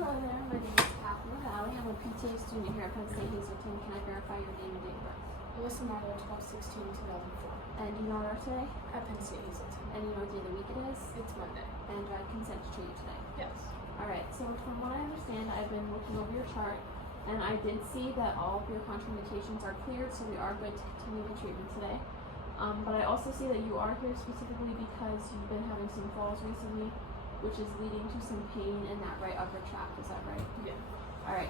Hello there, my name is Catherine Valley. I'm a PTA student here at Penn State Hazelton. Can I verify your name and date of birth? Alyssa Marlowe, 12/16/2004. And do you know where today? At Penn State Hazelton. And you know what day of the week it is? It's Monday. And do I consent to treat you today? Yes. Alright, so from what I understand, I've been looking over your chart, and I did see that all of your contraindications are cleared, so we are good to continue the treatment today. But I also see that you are here specifically because you've been having some falls recently, which is leading to some pain in that right upper tract. Is that right? Yeah. Alright,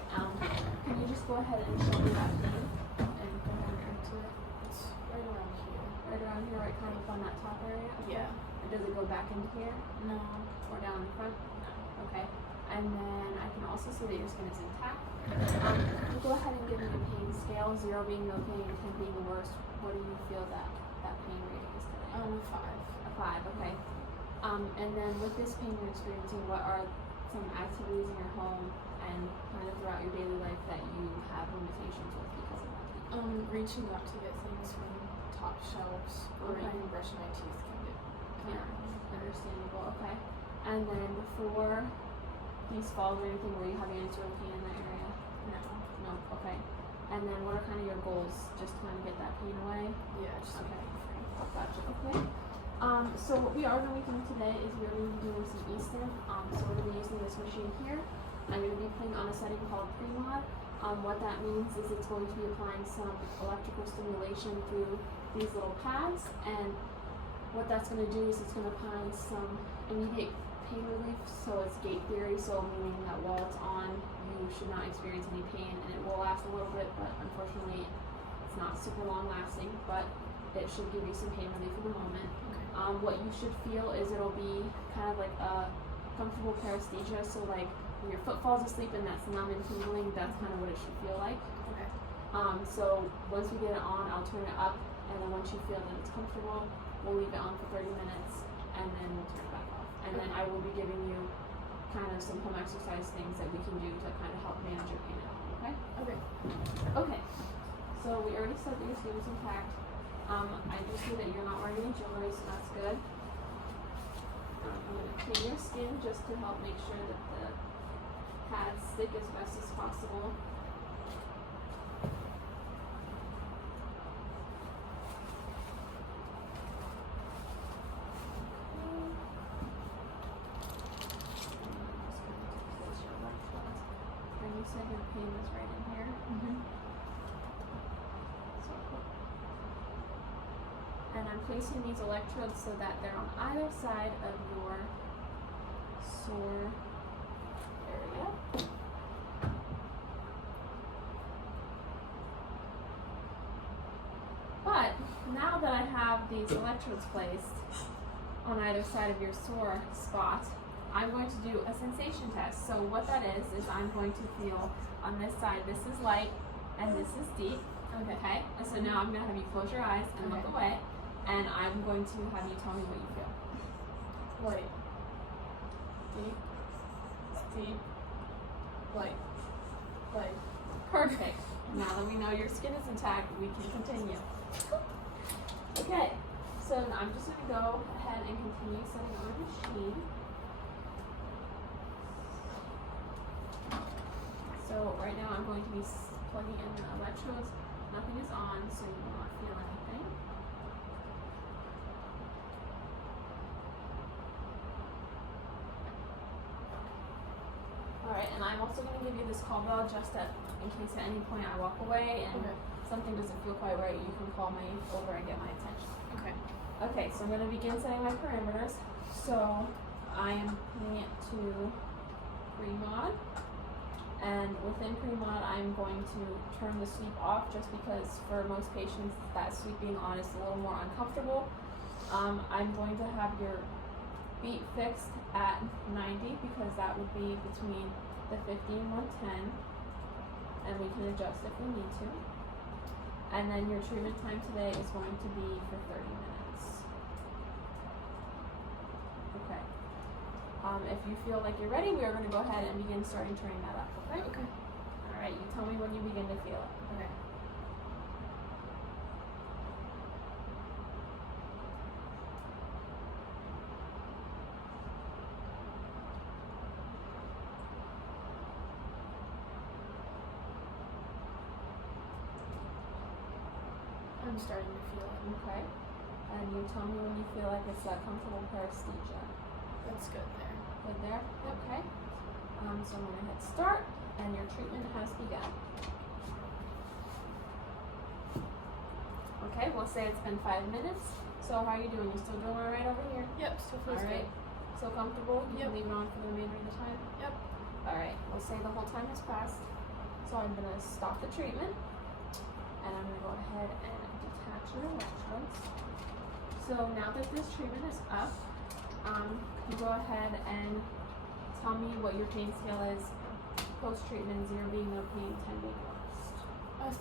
can you just go ahead and show me that pain? And go ahead and into it. It's right around here. Right around here, right kind of on that top area? Okay. Yeah. And does it go back into here? No. Or down in front? No. Okay. And then I can also see that your skin is intact. Go ahead and give me a pain scale, 0 being no pain, 10 being the worst. What do you feel that pain rating is today? 5. A 5, okay. And then with this pain you're experiencing, what are some activities in your home and kind of throughout your daily life that you have limitations with because of that? Reaching up to get things from top shelves or Okay. even brushing my teeth can get Understandable, okay. And then before these falls or anything, were you having any sort of pain in that area? No. No, okay. And then what are kind of your goals? Just to kind of get that pain away? Yeah, just Okay. free. Gotcha, okay. So what we are going to be doing today is we're going to be doing some Easton. So we're going to be using this machine here. I'm going to be playing on a setting called Premod. What that means is it's going to be applying some electrical stimulation through these little pads, and what that's going to do is it's going to apply some immediate pain relief. So it's gate theory, so meaning that while it's on, you should not experience any pain, and it will last a little bit, but unfortunately it's not super long lasting, but it should give you some pain relief in the moment. Okay. What you should feel is it'll be kind of like a comfortable paresthesia, so like when your foot falls asleep and that's numb and tingling, that's kind of what it should feel like. Okay. So once we get it on, I'll turn it up, and then once you feel that it's comfortable, we'll leave it on for 30 minutes, and then we'll turn it back off. And then I will be giving you kind of some home exercise things that we can do to kind of help manage your pain at home, okay? Okay. Okay, so we already said that your skin is intact. I do see that you're not wearing any jewelry, so that's good. I'm going to clean your skin just to help make sure that the pads stick as best as possible. And you said your pain was right in here. And I'm placing these electrodes so that they're on either side of your sore area. But now that I have these electrodes placed on either side of your sore spot, I'm going to do a sensation test. So what that is I'm going to feel on this side, this is light and this is deep. Okay? And so now I'm going to have you close your eyes and look away. And I'm going to have you tell me what you feel. Light. Deep. Deep. Light. Light. Perfect. Now that we know your skin is intact, we can continue. Okay, so now I'm just going to go ahead and continue setting on our machine. So right now I'm going to be plugging in the electrodes. Nothing is on, so you will not feel anything. Alright, and I'm also going to give you this call bell just in case at any point I walk away and something doesn't feel quite right, you can call me over and get my attention. Okay. Okay, so I'm going to begin setting my parameters. So I am putting it to Premod, and within Premod I'm going to turn the sweep off just because for most patients that sweep being on is a little more uncomfortable. I'm going to have your beat fixed at 90 because that would be between the 50 and 110, and we can adjust if we need to. And then your treatment time today is going to be for 30 minutes. Okay. If you feel like you're ready, we are going to go ahead and begin turning that up, okay? Okay. Alright, you tell me when you begin to feel it. Okay. starting to feel it. Okay. And you tell me when you feel like it's that comfortable paresthesia. That's good there. Good there? Okay. So I'm gonna hit start and your treatment has begun. Okay, we'll say it's been 5 minutes. So how are you doing? You still doing alright over here? Yep, still feels Alright. good. Still comfortable? You Yep. can leave it on for the remainder of the time? Yep. Alright, we'll say the whole time has passed. So I'm gonna stop the treatment and I'm gonna go ahead and detach your electrodes. So now that this treatment is up, you go ahead and tell me what your pain scale is post-treatment, 0 being no pain, 10 being worst.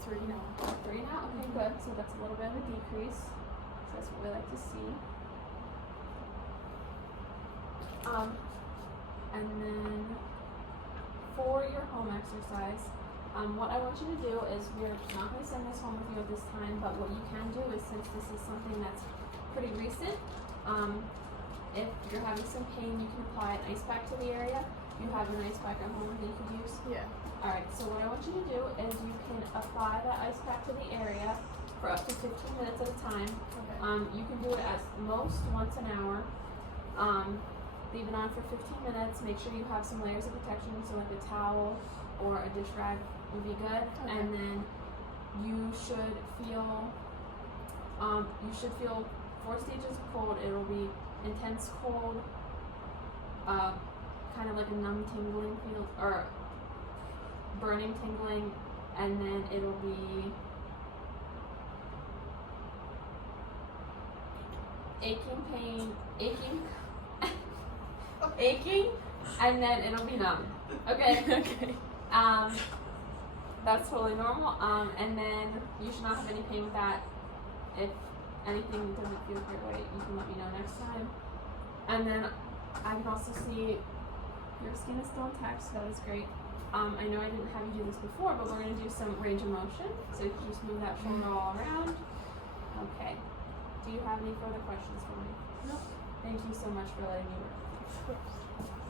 3 now. 3 now? Okay, good. So that's a little bit of a decrease. So that's what we like to see. And then for your home exercise, what I want you to do is we're not going to send this home with you at this time, but what you can do is, since this is something that's pretty recent, if you're having some pain, you can apply an ice pack to the area. You have an ice pack at home that you could use. Yeah. Alright, so what I want you to do is you can apply that ice pack to the area for up to 15 minutes at a time. Okay. You can do it at most once an hour. Leave it on for 15 minutes. Make sure you have some layers of protection, so like a towel or a dish rag would be good. Okay. And then you should feel 4 stages of cold. It'll be intense cold, kind of like a numb tingling feel, or burning tingling, and then it'll be aching, and then it'll be numb. Okay. Okay. That's totally normal. And then you should not have any pain with that. If anything doesn't feel great, right, you can let me know next time. And then I can also see your skin is still intact, so that is great. I know I didn't have you do this before, but we're going to do some range of motion. So you can just move that shoulder all around. Okay. Do you have any further questions for me? No. Thank you so much for letting me work. Of course.